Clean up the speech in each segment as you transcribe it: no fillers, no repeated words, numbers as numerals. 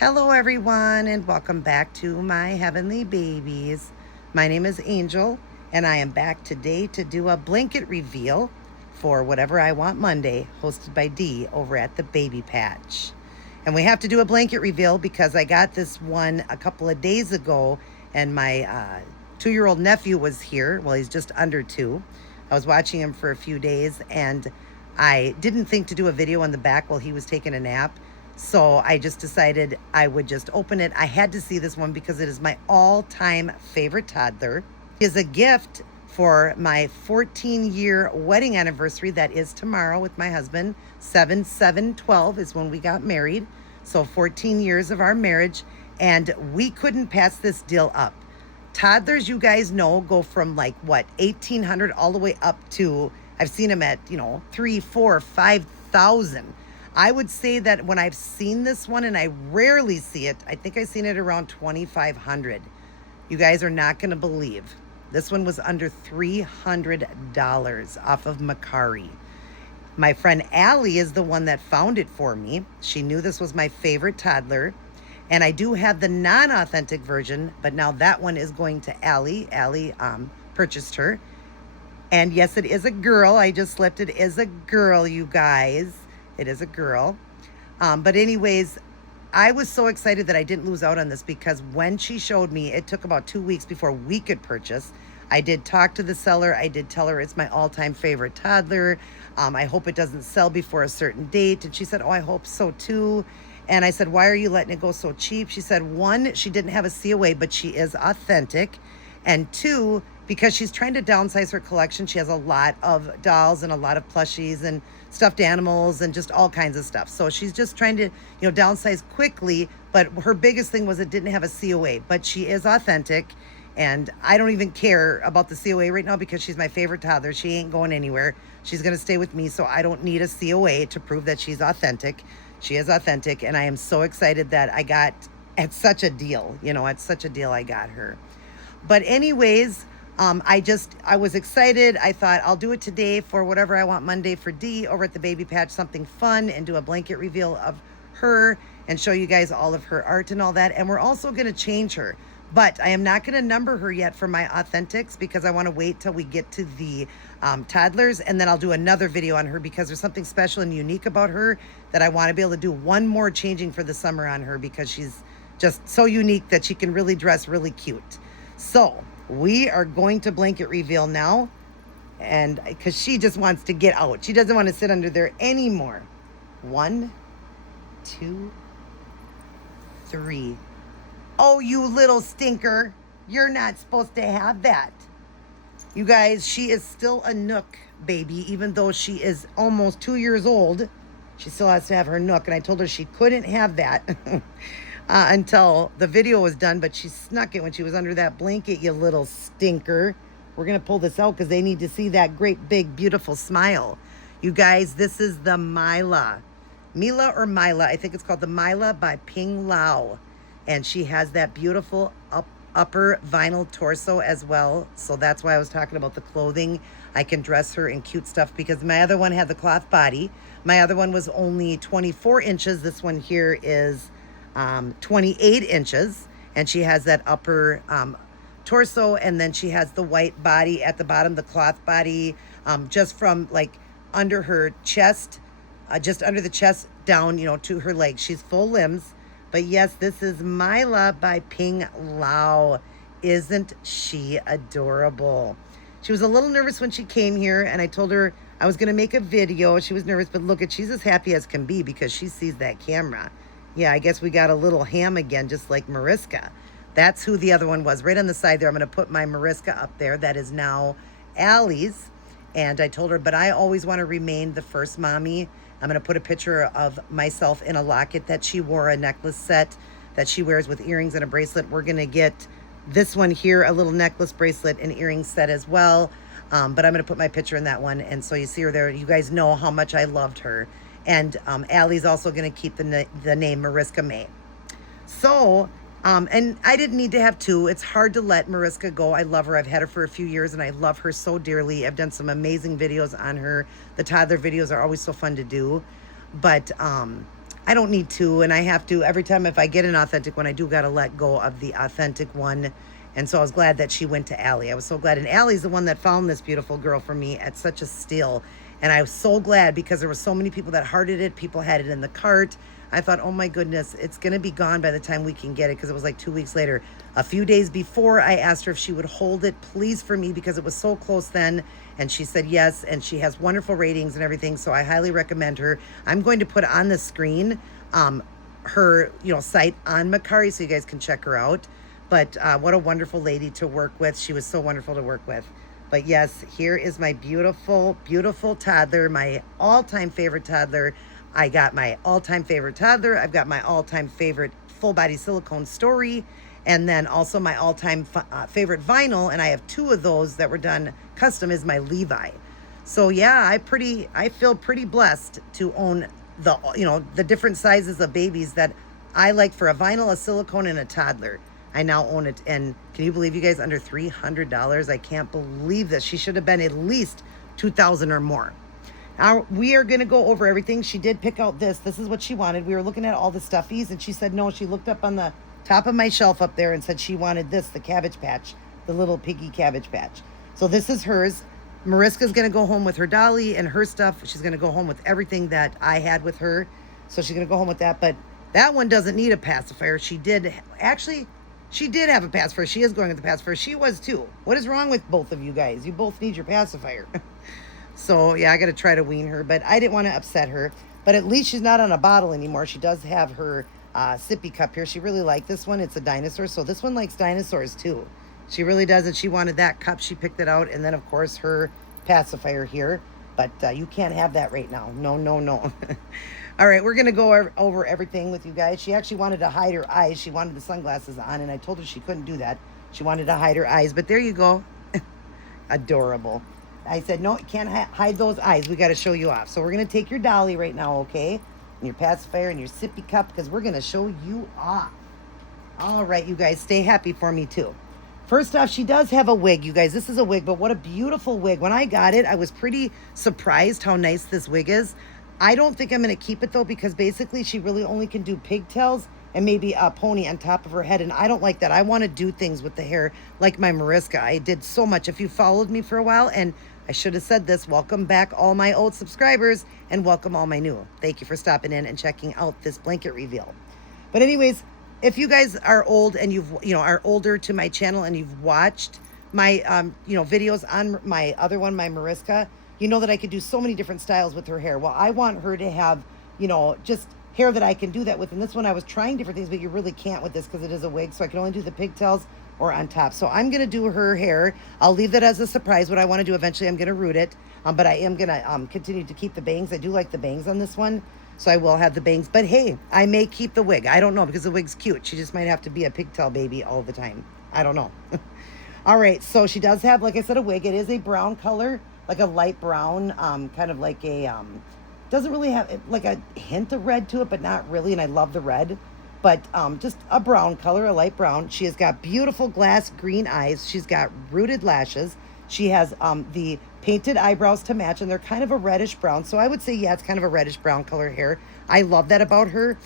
Hello, everyone, and welcome back to my heavenly babies. My name is Angel, and I am back today to do a blanket reveal for Whatever I Want Monday, hosted by Dee over at the Baby Patch. And we have to do a blanket reveal because I got this one a couple of days ago, and my 2-year-old nephew was here. Well, he's just under 2. I was watching him for a few days, and I didn't think to do a video on the back while he was taking a nap. So I just decided I would just open it. I had to see this one because it is my all-time favorite toddler. It is a gift for my 14-year wedding anniversary. That is tomorrow with my husband. 7/7/12 is when we got married. So 14 years of our marriage. And we couldn't pass this deal up. Toddlers, you guys know, go from like what, 1,800 all the way up to, I've seen them at, 3, 4, 5,000. I would say that when I've seen this one, and I rarely see it, I think I've seen it around 2,500. You guys are not going to believe. This one was under $300 off of Macari. My friend Allie is the one that found it for me. She knew this was my favorite toddler. And I do have the non-authentic version, but now that one is going to Allie. Allie purchased her. And yes, it is a girl. I just slipped. It is a girl, you guys. It is a girl. But anyways, I was so excited that I didn't lose out on this because when she showed me, it took about 2 weeks before we could purchase. I did talk to the seller. I did tell her it's my all-time favorite toddler. I hope it doesn't sell before a certain date. And she said, oh, I hope so too. And I said, why are you letting it go so cheap? She said, 1, she didn't have a COA, but she is authentic. And 2, because she's trying to downsize her collection. She has a lot of dolls and a lot of plushies and stuffed animals and just all kinds of stuff. So she's just trying to, downsize quickly. But her biggest thing was it didn't have a COA, but she is authentic. And I don't even care about the COA right now because she's my favorite toddler. She ain't going anywhere. She's going to stay with me. So I don't need a COA to prove that she's authentic. She is authentic. And I am so excited that I got at such a deal, at such a deal I got her. But anyways, I was excited. I thought I'll do it today for Whatever I Want Monday for Dee over at the Baby Patch, something fun, and do a blanket reveal of her and show you guys all of her art and all that. And we're also going to change her. But I am not going to number her yet for my authentics because I want to wait till we get to the toddlers. And then I'll do another video on her because there's something special and unique about her that I want to be able to do one more changing for the summer on her because she's just so unique that she can really dress really cute. So we are going to blanket reveal now, and because she just wants to get out. She doesn't want to sit under there anymore. 1, 2, 3. Oh, you little stinker. You're not supposed to have that. You guys, she is still a Nook baby, even though she is almost 2 years old. She still has to have her Nook, and I told her she couldn't have that until the video was done, but she snuck it when she was under that blanket, you little stinker. We're going to pull this out because they need to see that great, big, beautiful smile. You guys, this is the Mila. Mila or Mila. I think it's called the Mila by Ping Lao. And she has that beautiful upper vinyl torso as well. So that's why I was talking about the clothing. I can dress her in cute stuff because my other one had the cloth body. My other one was only 24 inches. This one here is 28 inches. And she has that upper torso. And then she has the white body at the bottom, the cloth body, just from like under her chest, just under the chest down, to her legs. She's full limbs. But yes, this is Mila by Ping Lao. Isn't she adorable? She was a little nervous when she came here, and I told her I was going to make a video. She was nervous, but look, she's as happy as can be because she sees that camera. Yeah, I guess we got a little ham again, just like Mariska. That's who the other one was. Right on the side there, I'm going to put my Mariska up there. That is now Allie's. And I told her, but I always want to remain the first mommy. I'm going to put a picture of myself in a locket that she wore, a necklace set that she wears with earrings and a bracelet. We're going to get this one here, a little necklace, bracelet, and earring set as well. But I'm going to put my picture in that one. And so you see her there. You guys know how much I loved her. And Allie's also going to keep the name Mariska May. So And I didn't need to have two. It's hard to let Mariska go. I love her. I've had her for a few years and I love her so dearly. I've done some amazing videos on her. The toddler videos are always so fun to do. But I don't need to, and I have to every time if I get an authentic one, I do got to let go of the authentic one. And so I was glad that she went to Allie. I was so glad. And Allie's the one that found this beautiful girl for me at such a steal. And I was so glad because there were so many people that hearted it. People had it in the cart. I thought, oh my goodness, it's going to be gone by the time we can get it, because it was like 2 weeks later. A few days before, I asked her if she would hold it, please, for me, because it was so close then. And she said yes, and she has wonderful ratings and everything, so I highly recommend her. I'm going to put on the screen her site on Mercari so you guys can check her out. But what a wonderful lady to work with. She was so wonderful to work with. But yes, here is my beautiful, beautiful toddler, my all-time favorite toddler. I got my all-time favorite toddler. I've got my all-time favorite full-body silicone story. And then also my all-time favorite vinyl. And I have 2 of those that were done custom is my Levi. So yeah, I feel pretty blessed to own the different sizes of babies that I like for a vinyl, a silicone, and a toddler. I now own it. And can you believe, you guys, under $300? I can't believe this. She should have been at least $2,000 or more. Now, we are going to go over everything. She did pick out this. This is what she wanted. We were looking at all the stuffies, and she said no. She looked up on the top of my shelf up there and said she wanted this, the Cabbage Patch, the little piggy Cabbage Patch. So this is hers. Mariska's going to go home with her dolly and her stuff. She's going to go home with everything that I had with her. So she's going to go home with that. But that one doesn't need a pacifier. She did have a pacifier. She is going with the pacifier. She was too. What is wrong with both of you guys? You both need your pacifier. So yeah, I got to try to wean her, but I didn't want to upset her. But at least she's not on a bottle anymore. She does have her sippy cup here. She really liked this one. It's a dinosaur. So this one likes dinosaurs too. She really does. And she wanted that cup. She picked it out. And then of course her pacifier here. But you can't have that right now. No, no, no. All right, we're going to go over everything with you guys. She actually wanted to hide her eyes. She wanted the sunglasses on, and I told her she couldn't do that. She wanted to hide her eyes, but there you go. Adorable. I said, no, you can't hide those eyes. We got to show you off. So we're going to take your dolly right now, okay? And your pacifier and your sippy cup, because we're going to show you off. All right, you guys, stay happy for me, too. First off, she does have a wig, you guys. This is a wig, but what a beautiful wig. When I got it, I was pretty surprised how nice this wig is. I don't think I'm going to keep it, though, because basically she really only can do pigtails and maybe a pony on top of her head, and I don't like that. I want to do things with the hair like my Mariska. I did so much. If you followed me for a while, and I should have said this, welcome back all my old subscribers, and welcome all my new. Thank you for stopping in and checking out this blanket reveal. But anyways, if you guys are old and are older to my channel and you've watched my videos on my other one, my Mariska, you know that I could do so many different styles with her hair. Well, I want her to have, just hair that I can do that with. And this one I was trying different things, but you really can't with this because it is a wig. So I can only do the pigtails or on top. So I'm going to do her hair. I'll leave that as a surprise. What I want to do eventually, I'm going to root it. But I am going to continue to keep the bangs. I do like the bangs on this one. So I will have the bangs. But hey, I may keep the wig. I don't know, because the wig's cute. She just might have to be a pigtail baby all the time. I don't know. All right. So she does have, like I said, a wig. It is a brown color, like a light brown, kind of like a, doesn't really have like a hint of red to it, but not really. And I love the red, but just a brown color, a light brown. She has got beautiful glass green eyes. She's got rooted lashes. She has the painted eyebrows to match, and they're kind of a reddish brown. So I would say, yeah, it's kind of a reddish brown color hair. I love that about her.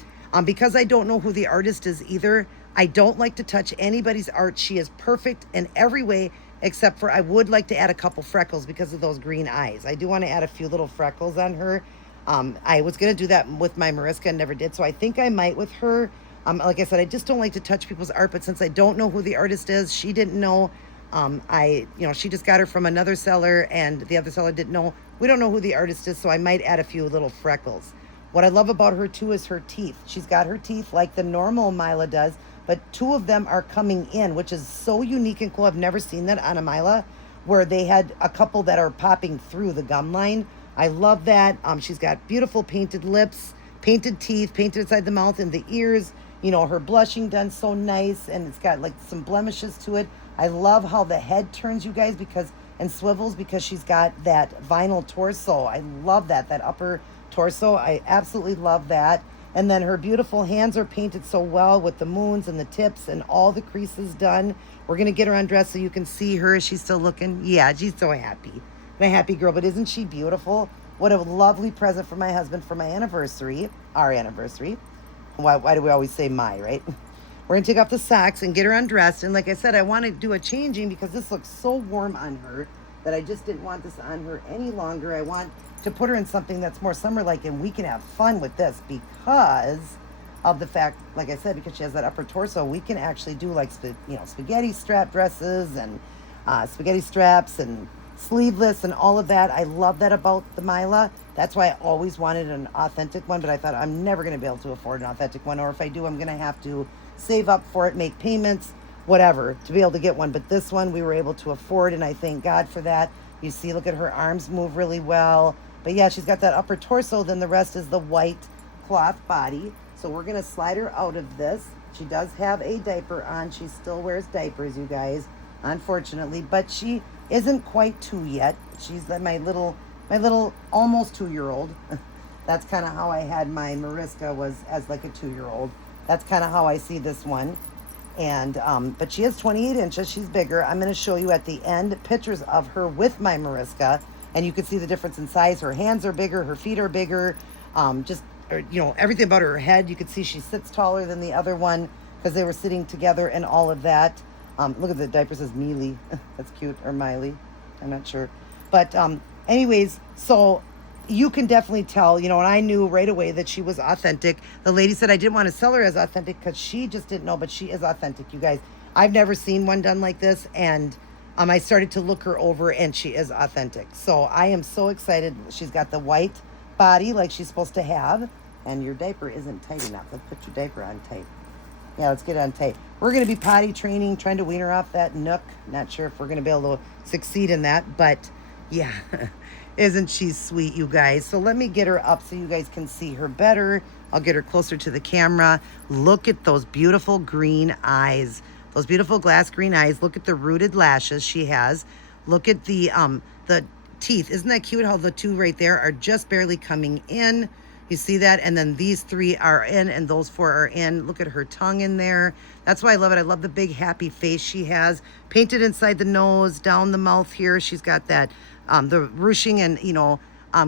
Because I don't know who the artist is either, I don't like to touch anybody's art. She is perfect in every way, except for I would like to add a couple freckles because of those green eyes. I do want to add a few little freckles on her. I was going to do that with my Mariska and never did. So I think I might with her. Like I said, I just don't like to touch people's art, but since I don't know who the artist is, she didn't know. She just got her from another seller, and the other seller didn't know. We don't know who the artist is, so I might add a few little freckles. What I love about her too is her teeth. She's got her teeth like the normal Mila does, but 2 of them are coming in, which is so unique and cool. I've never seen that on a Mila, where they had a couple that are popping through the gum line. I love that. She's got beautiful painted lips, painted teeth, painted inside the mouth and the ears. Her blushing done so nice, and it's got like some blemishes to it. I love how the head turns, you guys, and swivels, because she's got that vinyl torso. I love that upper torso. I absolutely love that. And then her beautiful hands are painted so well with the moons and the tips and all the creases done. We're going to get her undressed so you can see her. Is she still looking? Yeah, she's so happy. A happy girl, but isn't she beautiful? What a lovely present for my husband for my anniversary, our anniversary. Why do we always say my, right? We're going to take off the socks and get her undressed. And like I said, I want to do a changing because this looks so warm on her that I just didn't want this on her any longer. I want to put her in something that's more summer-like, and we can have fun with this because of the fact, like I said, because she has that upper torso, we can actually do like, spaghetti strap dresses and spaghetti straps and sleeveless and all of that. I love that about the Mila. That's why I always wanted an authentic one, but I thought I'm never going to be able to afford an authentic one, or if I do, I'm going to have to save up for it, make payments, whatever, to be able to get one. But this one we were able to afford, and I thank God for that. You see, look at her arms move really well. But yeah, she's got that upper torso, then the rest is the white cloth body. So we're going to slide her out of this. She does have a diaper on. She still wears diapers, you guys, unfortunately, but she isn't quite 2 yet. She's my little almost 2-year-old. That's kind of how I had my Mariska, was as like a 2-year-old. That's kind of how I see this one. And but she is 28 inches. She's bigger. I'm going to show you at the end pictures of her with my Mariska, and you can see the difference in size. Her hands are bigger. Her feet are bigger. Everything about her head. You can see she sits taller than the other one because they were sitting together and all of that. Look at the diaper, says Mealy. That's cute. Or Miley. I'm not sure. But anyways, so you can definitely tell, and I knew right away that she was authentic. The lady said I didn't want to sell her as authentic because she just didn't know, but she is authentic, you guys. I've never seen one done like this, and I started to look her over, and she is authentic. So I am so excited. She's got the white body like she's supposed to have, and your diaper isn't tight enough. Let's put your diaper on tight. Yeah, let's get it on tight. We're going to be potty training, trying to wean her off that nook. Not sure if we're going to be able to succeed in that, but yeah, isn't she sweet, you guys? So let me get her up so you guys can see her better. I'll get her closer to the camera. Look at those beautiful green eyes. Those beautiful glass green eyes. Look at the rooted lashes she has. Look at the teeth. Isn't that cute how the two right there are just barely coming in? You see that? And then these 3 are in and those 4 are in. Look at her tongue in there. That's why I love it. I love the big happy face she has. Painted inside the nose, down the mouth here. She's got that, the ruching and,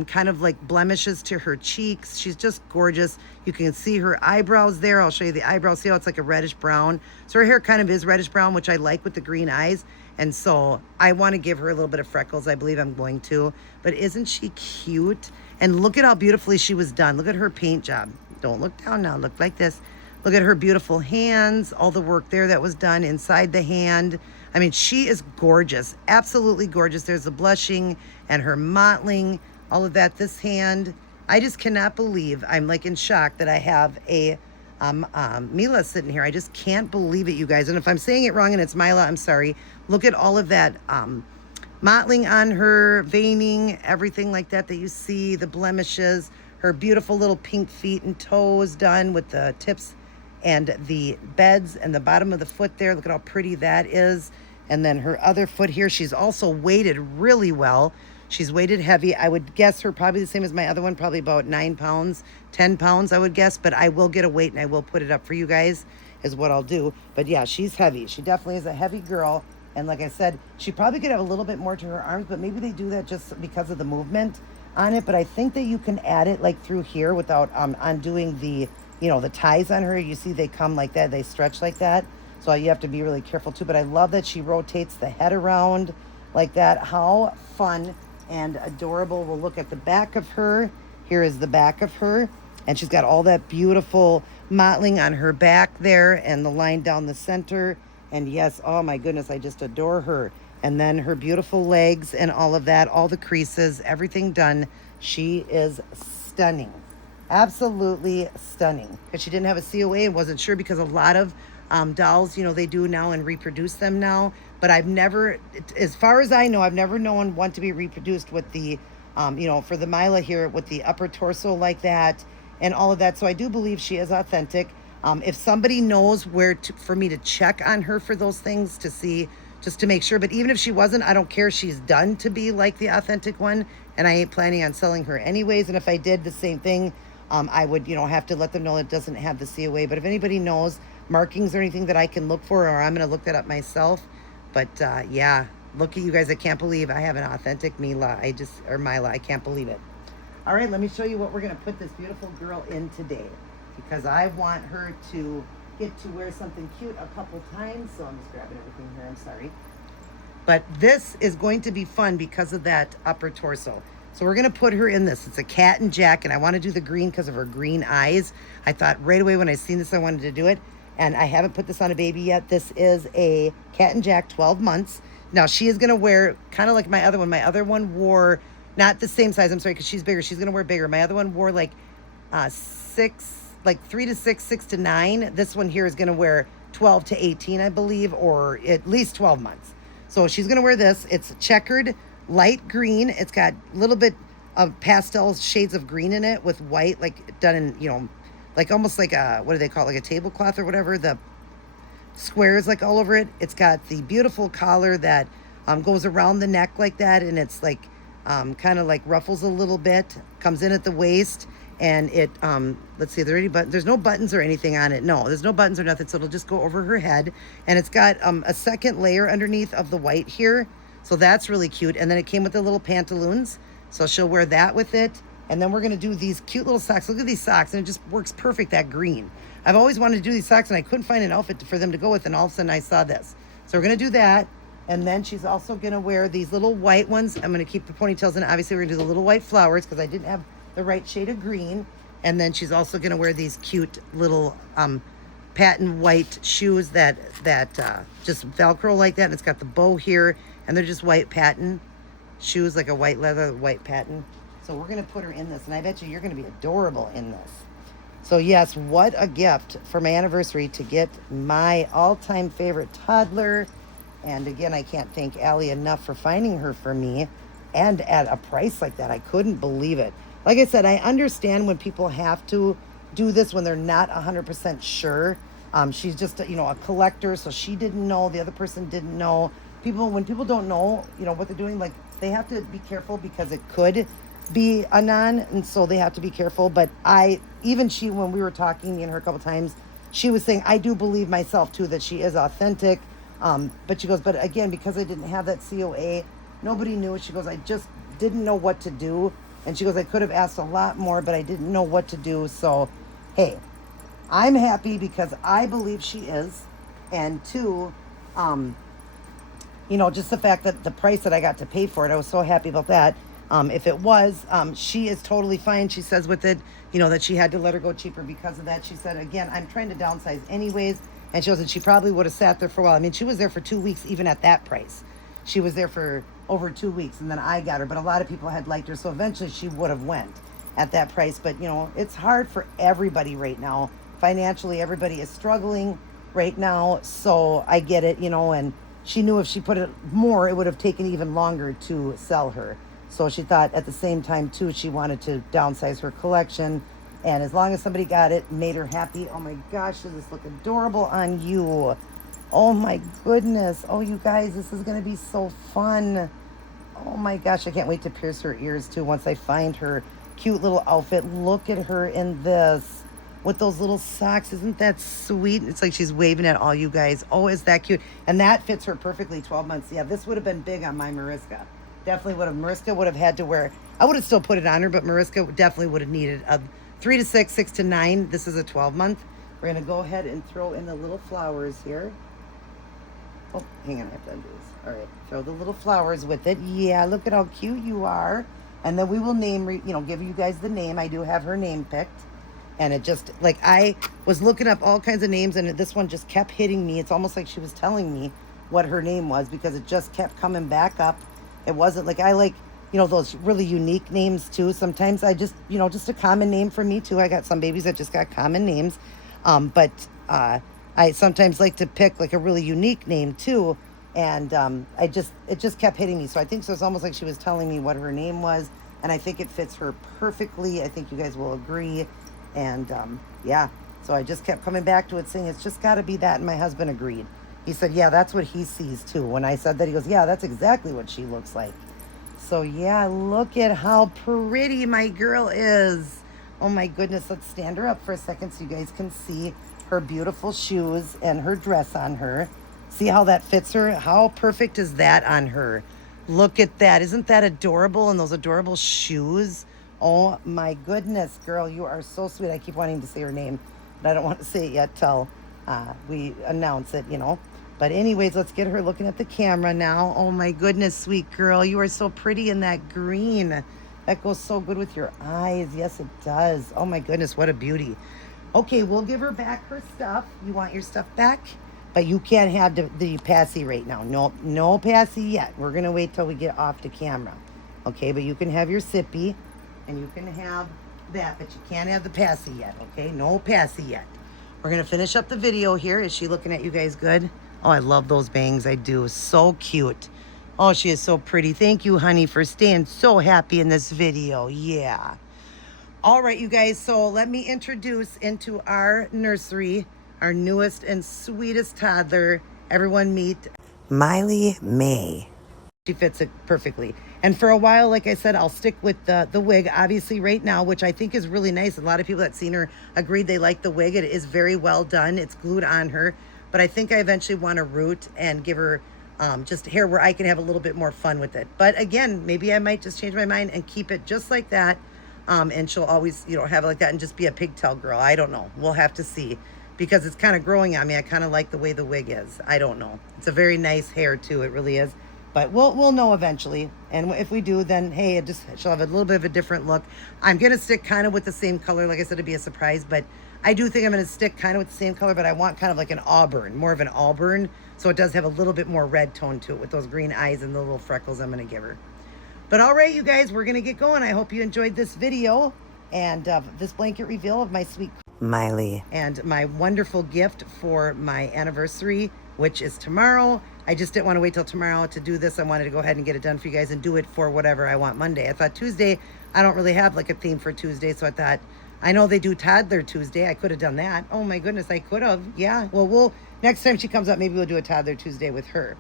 kind of like blemishes to her cheeks. She's just gorgeous. You can see her eyebrows there. I'll show you the eyebrows. See how it's like a reddish brown? So her hair kind of is reddish brown, which I like with the green eyes. And so I want to give her a little bit of freckles. I believe I'm going to. But isn't she cute? And look at how beautifully she was done. Look at her paint job. Don't look down now. Look like this. Look at her beautiful hands. All the work there that was done inside the hand. I mean, she is gorgeous. Absolutely gorgeous. There's the blushing and her mottling. All of that. This hand. I just cannot believe. I'm like in shock that I have a Mila sitting here. I just can't believe it, you guys. And if I'm saying it wrong and it's Mila, I'm sorry. Look at all of that mottling on her, veining, everything like that you see, the blemishes, her beautiful little pink feet and toes done with the tips and the beds and the bottom of the foot there. Look at how pretty that is. And then her other foot here, she's also weighted really well. She's weighted heavy. I would guess her probably the same as my other one, probably about 9 pounds, 10 pounds, I would guess. But I will get a weight and I will put it up for you guys, is what I'll do. But yeah, she's heavy. She definitely is a heavy girl. And like I said, she probably could have a little bit more to her arms, but maybe they do that just because of the movement on it. But I think that you can add it like through here without undoing the, the ties on her. You see they come like that. They stretch like that. So you have to be really careful too. But I love that she rotates the head around like that. How fun and adorable. We'll look at the back of her. Here is the back of her. And she's got all that beautiful mottling on her back there and the line down the center. And yes, oh my goodness, I just adore her. And then her beautiful legs and all of that, all the creases, everything done. She is stunning. Absolutely stunning. Because she didn't have a COA and wasn't sure, because a lot of dolls, they do now and reproduce them now. But I've never, as far as I know, I've never known one to be reproduced with the, for the Mila here, with the upper torso like that and all of that. So I do believe she is authentic. If somebody knows where for me to check on her for those things to see, just to make sure. But even if she wasn't, I don't care. She's done to be like the authentic one. And I ain't planning on selling her anyways. And if I did the same thing, I would, have to let them know it doesn't have the COA. But if anybody knows markings or anything that I can look for, or I'm going to look that up myself. But yeah, look at you guys. I can't believe I have an authentic Mila. Mila. I can't believe it. All right, let me show you what we're going to put this beautiful girl in today, because I want her to get to wear something cute a couple times. So I'm just grabbing everything here. I'm sorry. But this is going to be fun because of that upper torso. So we're going to put her in this. It's a cat and jack, and I want to do the green because of her green eyes. I thought right away when I seen this, I wanted to do it. And I haven't put this on a baby yet. This is a cat and jack, 12 months. Now, she is going to wear kind of like my other one. My other one wore, not the same size, I'm sorry, because she's bigger. She's going to wear bigger. My other one wore like 3 to 6, 6 to 9. This one here is going to wear 12 to 18, I believe, or at least 12 months. So she's going to wear this. It's checkered light green. It's got a little bit of pastel shades of green in it with white, like done in, like almost like a, what do they call it? Like a tablecloth or whatever. The squares like all over it. It's got the beautiful collar that goes around the neck like that. And it's like kind of like ruffles a little bit, comes in at the waist. And it, let's see, there's no buttons or anything on it. No, there's no buttons or nothing. So it'll just go over her head. And it's got a second layer underneath of the white here. So that's really cute. And then it came with the little pantaloons. So she'll wear that with it. And then we're going to do these cute little socks. Look at these socks. And it just works perfect, that green. I've always wanted to do these socks and I couldn't find an outfit for them to go with. And all of a sudden I saw this. So we're going to do that. And then she's also going to wear these little white ones. I'm going to keep the ponytails in. Obviously, we're going to do the little white flowers because I didn't have the right shade of green. And then she's also going to wear these cute little patent white shoes that just Velcro like that. And it's got the bow here. And they're just white patent shoes, like a white leather, white patent. So we're going to put her in this. And I bet you're going to be adorable in this. So yes, what a gift for my anniversary to get my all-time favorite toddler. And again, I can't thank Allie enough for finding her for me. And at a price like that, I couldn't believe it. Like I said, I understand when people have to do this when they're not 100% sure. She's just, a collector, so she didn't know. The other person didn't know. When people don't know, what they're doing, like, they have to be careful because it could be a non, and so they have to be careful. But when we were talking, me and her a couple times, she was saying, I do believe myself, too, that she is authentic. But she goes, but again, because I didn't have that COA, nobody knew. She goes, I just didn't know what to do. And she goes, I could have asked a lot more, but I didn't know what to do. So, hey, I'm happy because I believe she is. And two, just the fact that the price that I got to pay for it, I was so happy about that. If it was, she is totally fine. She says with it, that she had to let her go cheaper because of that. She said, again, I'm trying to downsize anyways. And she goes, and she probably would have sat there for a while. I mean, she was there for 2 weeks, even at that price. She was there for over 2 weeks, and then I got her. But a lot of people had liked her, so eventually she would have went at that price. But, it's hard for everybody right now. Financially, everybody is struggling right now, so I get it, and she knew if she put it more, it would have taken even longer to sell her. So she thought at the same time, too, she wanted to downsize her collection. And as long as somebody got it, made her happy. Oh, my gosh, does this look adorable on you? Oh, my goodness. Oh, you guys, this is going to be so fun. Oh, my gosh, I can't wait to pierce her ears, too, once I find her cute little outfit. Look at her in this with those little socks. Isn't that sweet? It's like she's waving at all you guys. Oh, is that cute? And that fits her perfectly, 12 months. Yeah, this would have been big on my Mariska. Definitely would have. Mariska would have had to wear. I would have still put it on her, but Mariska definitely would have needed a 3 to 6, 6 to 9. This is a 12-month. We're going to go ahead and throw in the little flowers here. Oh, hang on, I have to undo this. All right, throw the little flowers with it. Yeah, look at how cute you are. And then we will give you guys the name. I do have her name picked. And it just, like, I was looking up all kinds of names, and this one just kept hitting me. It's almost like she was telling me what her name was because it just kept coming back up. It wasn't like, I like, those really unique names, too. Sometimes I just, just a common name for me, too. I got some babies that just got common names. But I sometimes like to pick, like, a really unique name, too. And it just kept hitting me. So I think so it's almost like she was telling me what her name was. And I think it fits her perfectly. I think you guys will agree. And, yeah, so I just kept coming back to it saying, it's just got to be that. And my husband agreed. He said, yeah, that's what he sees, too. When I said that, he goes, yeah, that's exactly what she looks like. So, yeah, look at how pretty my girl is. Oh, my goodness. Let's stand her up for a second so you guys can see her beautiful shoes and her dress on her. See how that fits her? How perfect is that on her? Look at that. Isn't that adorable? And those adorable shoes. Oh my goodness, girl, you are so sweet. I keep wanting to say her name, but I don't want to say it yet till we announce it, you know. But anyways, let's get her looking at the camera now. Oh my goodness, sweet girl, you are so pretty in that green. That goes so good with your eyes. Yes, it does. Oh my goodness, what a beauty. Okay, we'll give her back her stuff. You want your stuff back? But you can't have the passy right now. No, no passy yet. We're going to wait till we get off the camera. Okay, but you can have your sippy and you can have that, but you can't have the passy yet. Okay, no passy yet. We're going to finish up the video here. Is she looking at you guys good? Oh, I love those bangs. I do. So cute. Oh, she is so pretty. Thank you, honey, for staying so happy in this video. Yeah. All right, you guys, so let me introduce into our nursery our newest and sweetest toddler. Everyone meet Miley May. She fits it perfectly. And for a while, like I said, I'll stick with the wig, obviously right now, which I think is really nice. A lot of people that seen her agreed they like the wig. It is very well done. It's glued on her. But I think I eventually want to root and give her just hair where I can have a little bit more fun with it. But again, maybe I might just change my mind and keep it just like that. And she'll always, you know, have it like that and just be a pigtail girl. I don't know. We'll have to see. Because it's kind of growing on me. I kind of like the way the wig is. I don't know. It's a very nice hair too. It really is. But we'll know eventually. And if we do, then hey, she'll have a little bit of a different look. I'm gonna stick kind of with the same color. Like I said, it'd be a surprise. But I do think I'm gonna stick kind of with the same color. But I want kind of like an auburn, more of an auburn, so it does have a little bit more red tone to it with those green eyes and the little freckles I'm gonna give her. But all right, you guys, we're gonna get going. I hope you enjoyed this video and this blanket reveal of my sweet Miley and my wonderful gift for my anniversary, which is tomorrow. I just didn't want to wait till tomorrow to do this. I wanted to go ahead and get it done for you guys and do it for whatever I want Monday. I thought Tuesday, I don't really have like a theme for Tuesday, so I thought, I know they do Toddler Tuesday. I could have done that. Oh my goodness, I could have. Yeah, well, next time she comes up, maybe we'll do a Toddler Tuesday with her.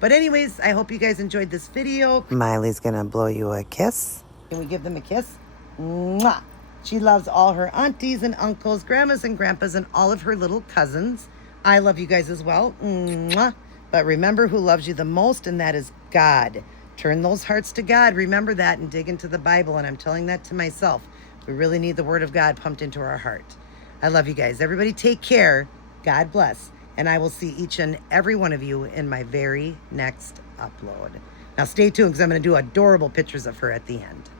But anyways, I hope you guys enjoyed this video. Miley's gonna blow you a kiss. Can we give them a kiss? Mwah! She loves all her aunties and uncles, grandmas and grandpas, and all of her little cousins. I love you guys as well. Mwah! But remember who loves you the most, and that is God. Turn those hearts to God. Remember that and dig into the Bible. And I'm telling that to myself. We really need the Word of God pumped into our heart. I love you guys. Everybody take care. God bless. And I will see each and every one of you in my very next upload. Now stay tuned because I'm going to do adorable pictures of her at the end.